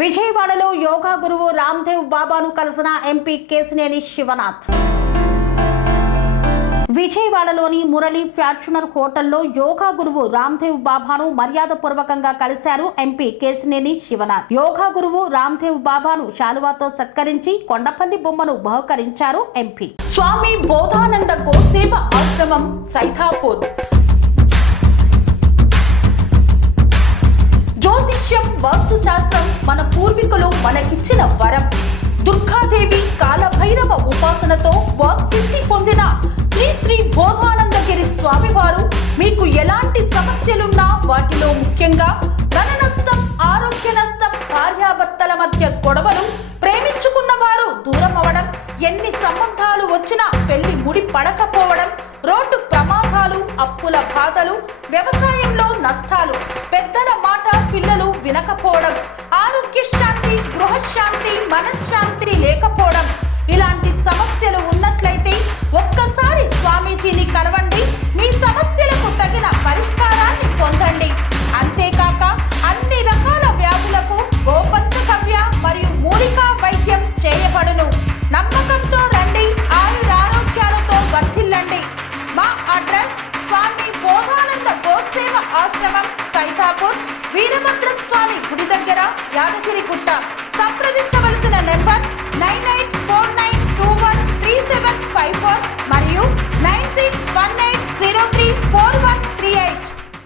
విజయవాడలో యోగా గురువు రామ్దేవ్ బాబాను కలిసిన ఎంపీ కేశినేని శివనాథ్. విజయవాడలోని మురళి ఫ్యార్చునర్ హోటల్లో యోగా గురువు రామ్దేవ్ బాబాను మర్యాదపూర్వకంగా కలిశారు ఎంపీ కేశినేని శివనాథ్. యోగా గురువు రామ్దేవ్ బాబాను శాలువాతో సత్కరించి కొండపల్లి బొమ్మను బహుకరించారు ఎంపీ. స్వామి బోధానంద గోసేవ ఆశ్రమం సైథాపూర్. జ్యోతిష్యం, వాస్తు శాస్త్రం మన పూర్వీకులు మనకిచ్చిన వరం. దుర్గాదేవి, కాలభైరవ ఉపాసనతో వాక్సిద్ధి పొందిన శ్రీ శ్రీ బోధానందగిరి స్వామివారు మీకు ఎలాంటి సమస్యలున్నా, వాటిలో ముఖ్యంగా ధన నష్టం, ఆరోగ్య నష్టం, భార్యాభర్తల మధ్య గొడవలు, ప్రేమించుకున్న వారు దూరం అవడం, ఎన్ని సంబంధాలు వచ్చినా పెళ్లి ముడి పడకపోవడం, రోడ్డు ప్రమాదాలు, అప్పుల బాధలు, వ్యవసాయంలో నష్టాలు, పెద్దల మాట పిల్లలు వినకపోవడం, ఆరోగ్య శాంతి, గృహశాంతి, మనశ్శాంతి లేకపోవడం, ఇలాంటి సమస్యలు